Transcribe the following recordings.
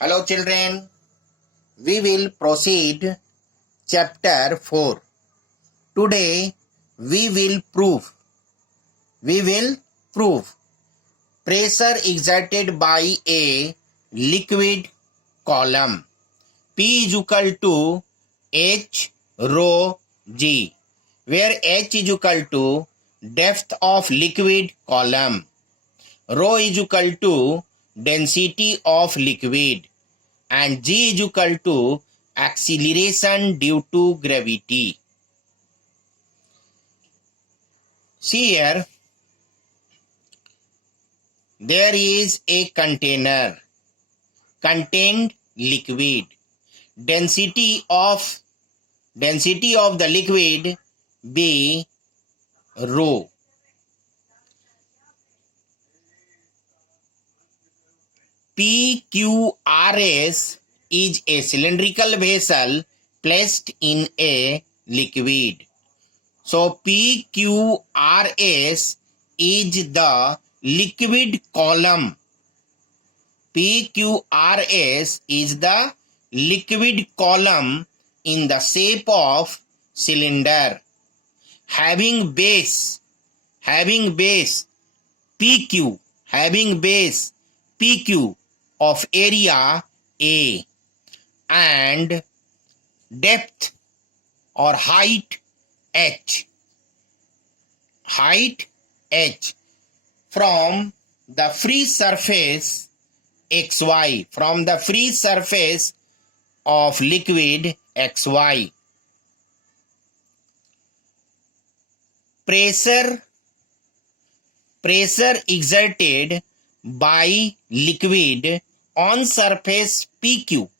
Hello children, we will proceed chapter 4. Today we will prove pressure exerted by a liquid column P is equal to H rho G, where H is equal to depth of liquid column, rho is equal to density of liquid, and G is equal to acceleration due to gravity. See here, there is a container contained liquid. Density of the liquid be rho. PQRS is a cylindrical vessel placed in a liquid. So PQRS is the liquid column. PQRS is the liquid column in the shape of cylinder having base PQ of area A and depth or height H from the free surface XY, from the free surface of liquid XY. Pressure exerted by liquid on surface PQ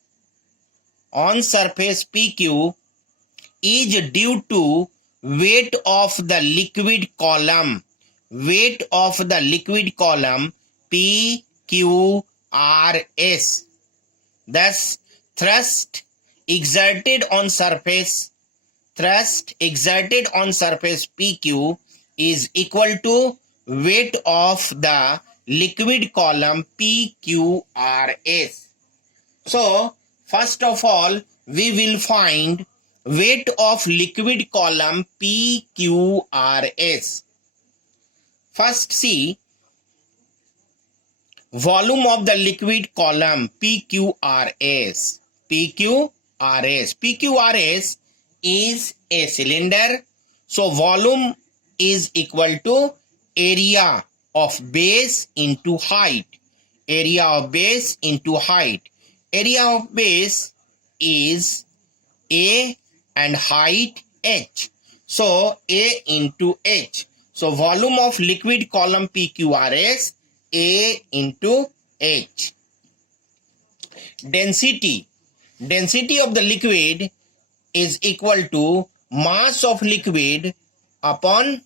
is due to weight of the liquid column PQRS. Thus thrust exerted on surface PQ is equal to weight of the liquid column PQRS. So first of all we will find weight of liquid column PQRS. First see volume of the liquid column PQRS. PQRS is a cylinder. So volume is equal to area of base into height. Area of base is A and height H. So A into H. So volume of liquid column PQRS A into H. Density of the liquid is equal to mass of liquid upon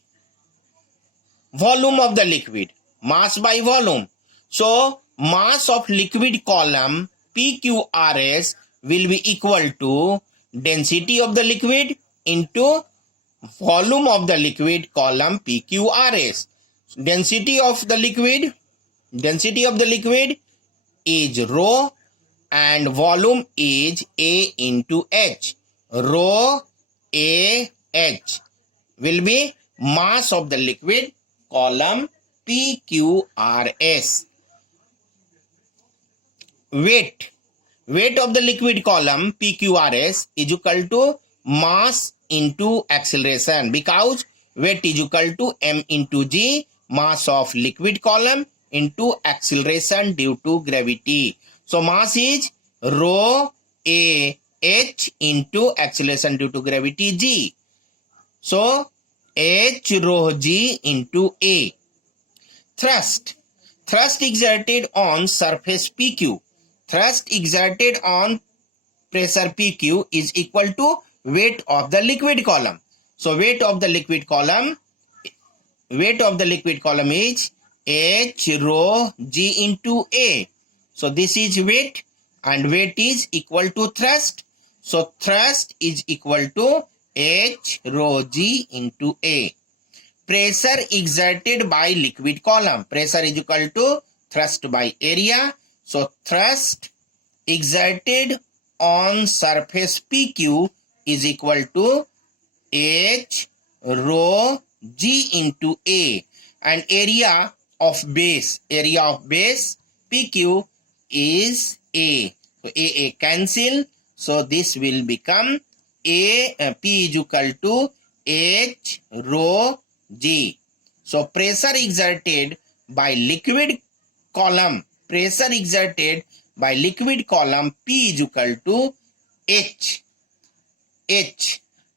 volume of the liquid. Mass by volume. So mass of liquid column PQRS will be equal to density of the liquid into volume of the liquid column PQRS. Density of the liquid is rho and volume is A into H. Rho A H will be mass of the liquid column PQRS. Weight of the liquid column PQRS is equal to mass into acceleration, because weight is equal to m into g, mass of liquid column into acceleration due to gravity. So mass is rho A H into acceleration due to gravity g. So H rho g into A. Thrust exerted on surface PQ. Thrust exerted on pressure PQ is equal to weight of the liquid column. So weight of the liquid column is H rho g into A. So this is weight and weight is equal to thrust. So thrust is equal to H rho g into A. Pressure exerted by liquid column. Pressure is equal to thrust by area. So thrust exerted on surface PQ is equal to H rho G into A, and area of base PQ is A. So A cancel. So this will become P is equal to H rho G. So pressure exerted by liquid column P is equal to H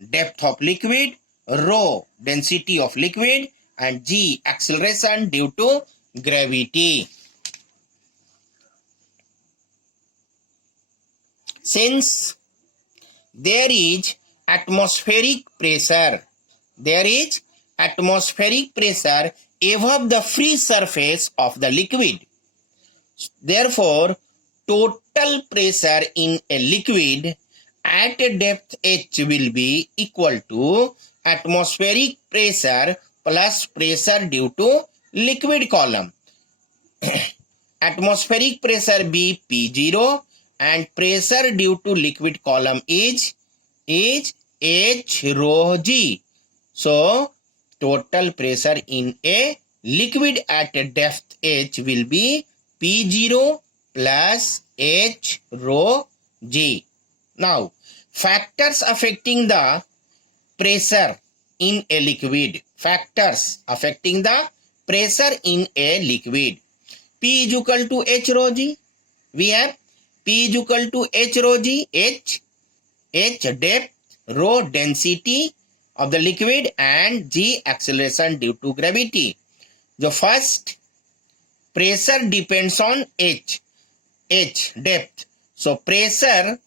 depth of liquid, rho density of liquid, and G acceleration due to gravity. Since there is atmospheric pressure above the free surface of the liquid, therefore total pressure in a liquid at a depth h will be equal to atmospheric pressure plus pressure due to liquid column. Atmospheric pressure be P0 and pressure due to liquid column is H rho G. So total pressure in a liquid at a depth h will be P0 plus H rho G. Now, factors affecting the pressure in a liquid. P is equal to H rho G. We have P is equal to H rho G. H depth, rho density of the liquid, and G acceleration due to gravity. The first, pressure depends on H depth. So pressure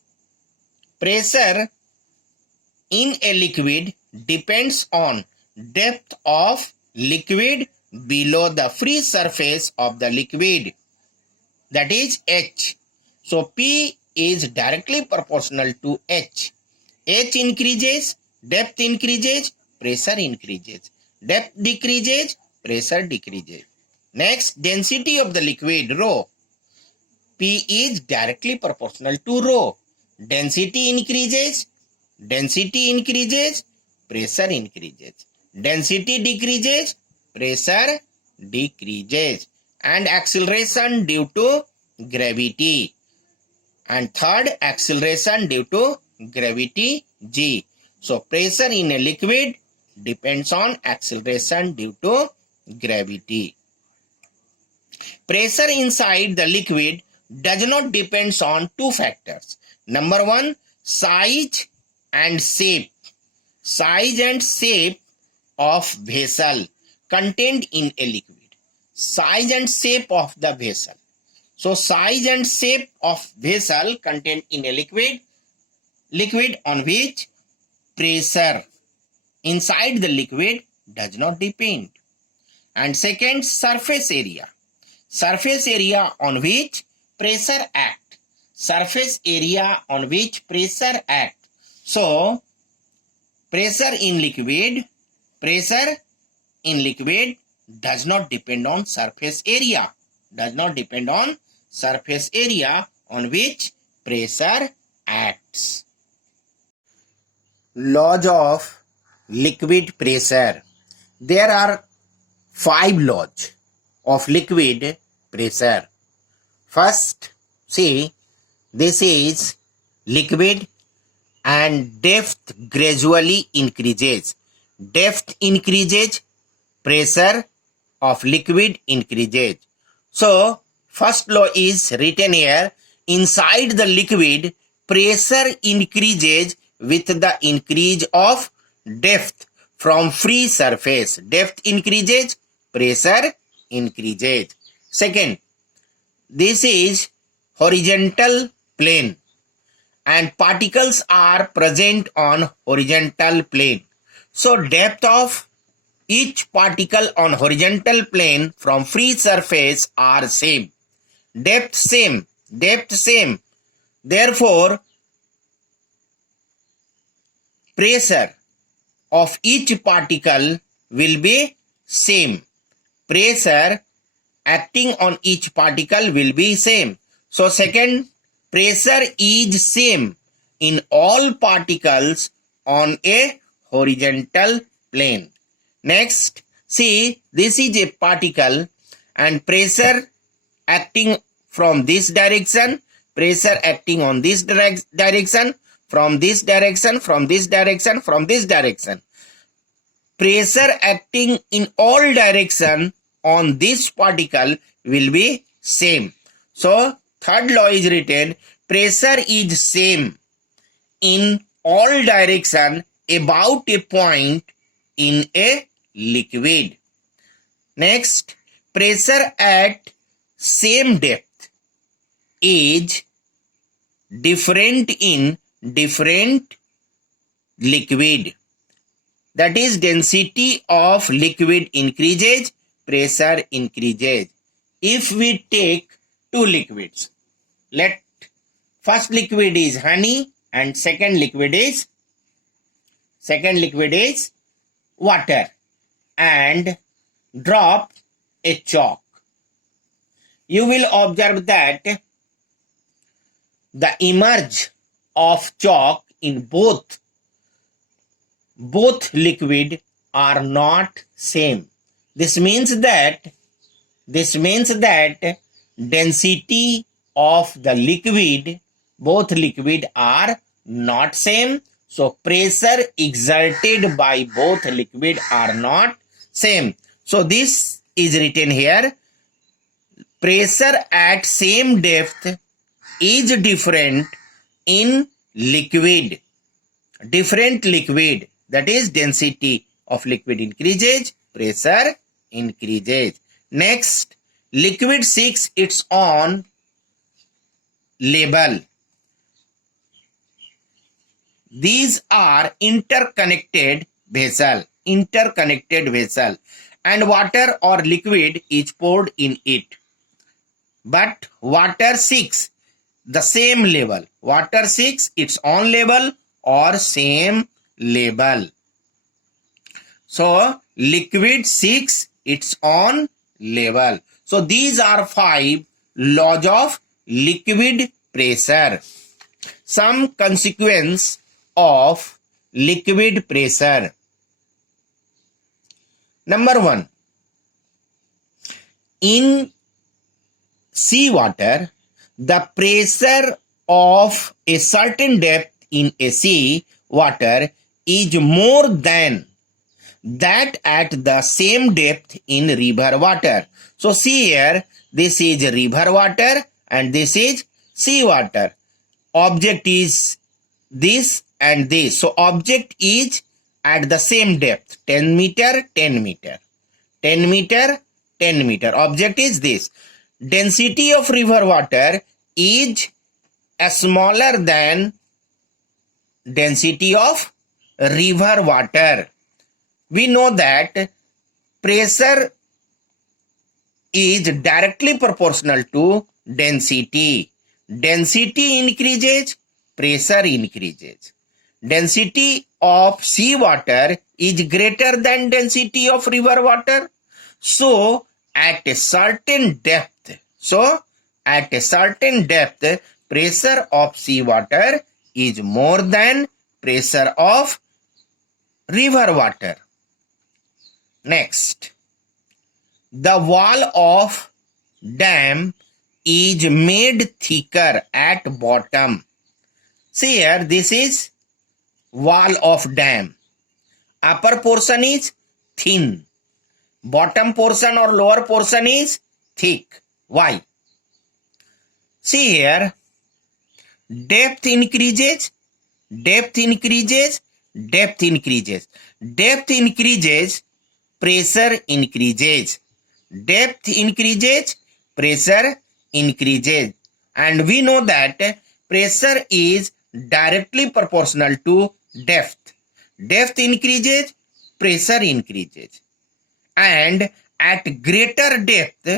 in a liquid depends on depth of liquid below the free surface of the liquid, that is H. So P is directly proportional to H. H increases, depth increases, pressure increases. Depth decreases, pressure decreases. Next, density of the liquid, rho. P is directly proportional to rho. Density increases, pressure increases. Density decreases, pressure decreases. And acceleration due to gravity. And third, acceleration due to gravity, G. So pressure in a liquid depends on acceleration due to gravity. Pressure inside the liquid does not depend on two factors. Number one, size and shape of vessel contained in a liquid. Size and shape of the vessel. So size and shape of vessel contained in a liquid on which pressure inside the liquid does not depend. And second, surface area on which pressure acts. So pressure in liquid does not depend on surface area. On which pressure acts. Laws of liquid pressure. There are 5 laws of liquid pressure. First, see, this is liquid and depth gradually increases. Depth increases, pressure of liquid increases. So, first law is written here. Inside the liquid, pressure increases with the increase of depth from free surface. Depth increases, pressure increases. Second, this is horizontal plane and particles are present on horizontal plane. So depth of each particle on horizontal plane from free surface are same. Depth same. Therefore, pressure of each particle will be same. Pressure acting on each particle will be same. So second pressure is same in all particles on a horizontal plane. Next, see, this is a particle and pressure acting from this direction, pressure acting on this direction, from this direction, from this direction, from this direction. Pressure acting in all direction on this particle will be same. So, third law is written, pressure is same in all direction about a point in a liquid. Next, pressure at same depth is different in different liquid. That is, density of liquid increases, pressure increases. If we take two liquids, let first liquid is honey and second liquid is water, and drop a chalk, you will observe that the emerge of chalk in both liquid are not same. This means that density of the liquid, both liquid are not same. So pressure exerted by both liquid are not same. So this is written here, pressure at same depth is different in liquid. Different liquid, that is, density of liquid increases, pressure increases. Next, liquid seeks its own label. These are interconnected vessel, and water or liquid is poured in it. But water seeks the same label. Water seeks its own label or same label. So, liquid seeks its own label. So, these are 5 laws of liquid pressure. Some consequence of liquid pressure. Number 1. In seawater, the pressure of a certain depth in a sea water is more than that at the same depth in river water. So see here, this is river water and this is sea water. Object is this and this. So object is at the same depth, 10 meter, 10 meter, 10 meter, 10 meter. Object is this. Density of river water is smaller than density of river water. We know that pressure is directly proportional to density. Density increases, pressure increases. Density of sea water is greater than density of river water. So, at a certain depth, pressure of sea water is more than pressure of river water. Next, the wall of dam is made thicker at bottom. See here, this is wall of dam. Upper portion is thin. Bottom portion or lower portion is thick. Why? See here, depth increases, depth increases, depth increases. Depth increases, pressure increases. Depth increases, pressure increases. And we know that pressure is directly proportional to depth. Depth increases, pressure increases. And at greater depth,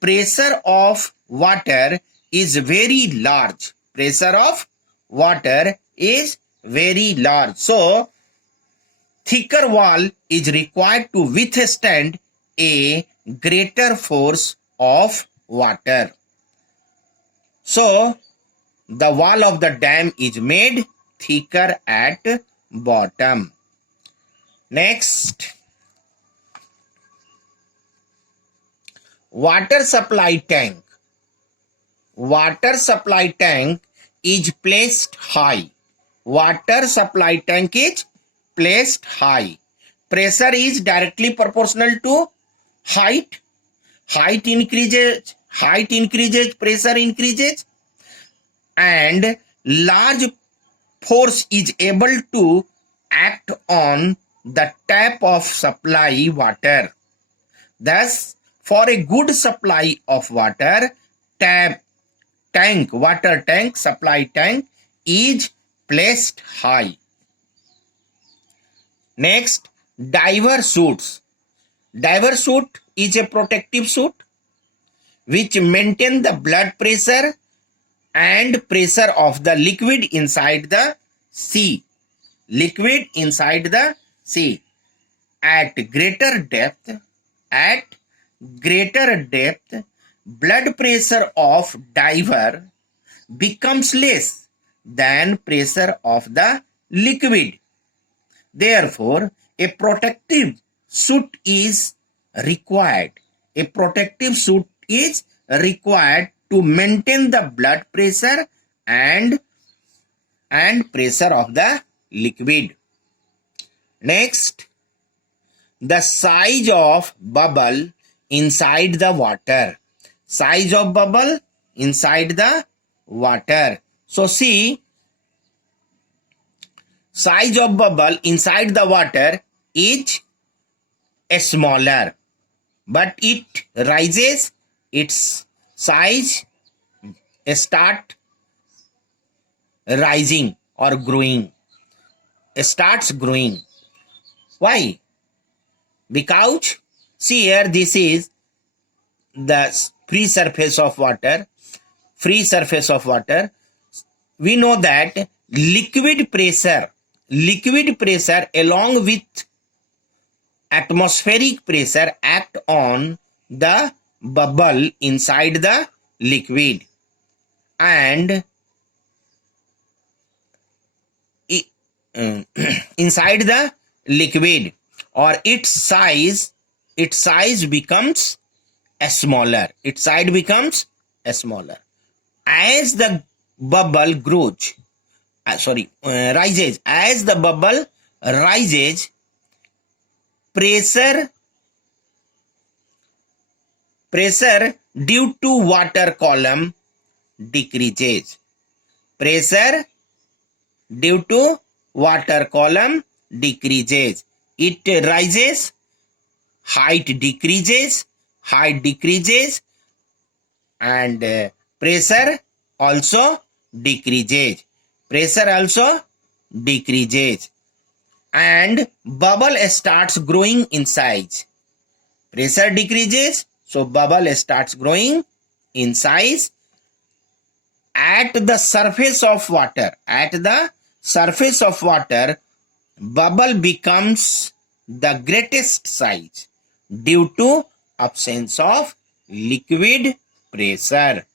pressure of water is very large. Pressure of water is very large. So, thicker wall is required to withstand a greater force of water. So the wall of the dam is made thicker at bottom. Next, water supply tank. Water supply tank is placed high. Water supply tank is placed high. Pressure is directly proportional to height. Height increases, pressure increases, and large force is able to act on the tap of supply water. Thus, for a good supply of water, water tank, supply tank is placed high. Next, diver suits. Diver suit is a protective suit which maintain the blood pressure and pressure of the liquid inside the sea. Liquid inside the sea. At greater depth, blood pressure of diver becomes less than pressure of the liquid. Therefore, a protective suit is required. A protective suit is required to maintain the blood pressure and pressure of the liquid. Next, the size of bubble inside the water. Size of bubble inside the water. So see, size of bubble inside the water is smaller, but it rises, its size start rising or growing, starts growing. Why? Because see here, this is the free surface of water. We know that liquid pressure along with atmospheric pressure act on the bubble inside the liquid, and inside the liquid, or its size becomes smaller. Its size becomes smaller as the bubble rises. As the bubble rises, pressure due to water column decreases. Pressure due to water column decreases. It rises, height decreases, and pressure also decreases. And bubble starts growing in size. Pressure decreases, so bubble starts growing in size. At the surface of water, bubble becomes the greatest size due to absence of liquid pressure.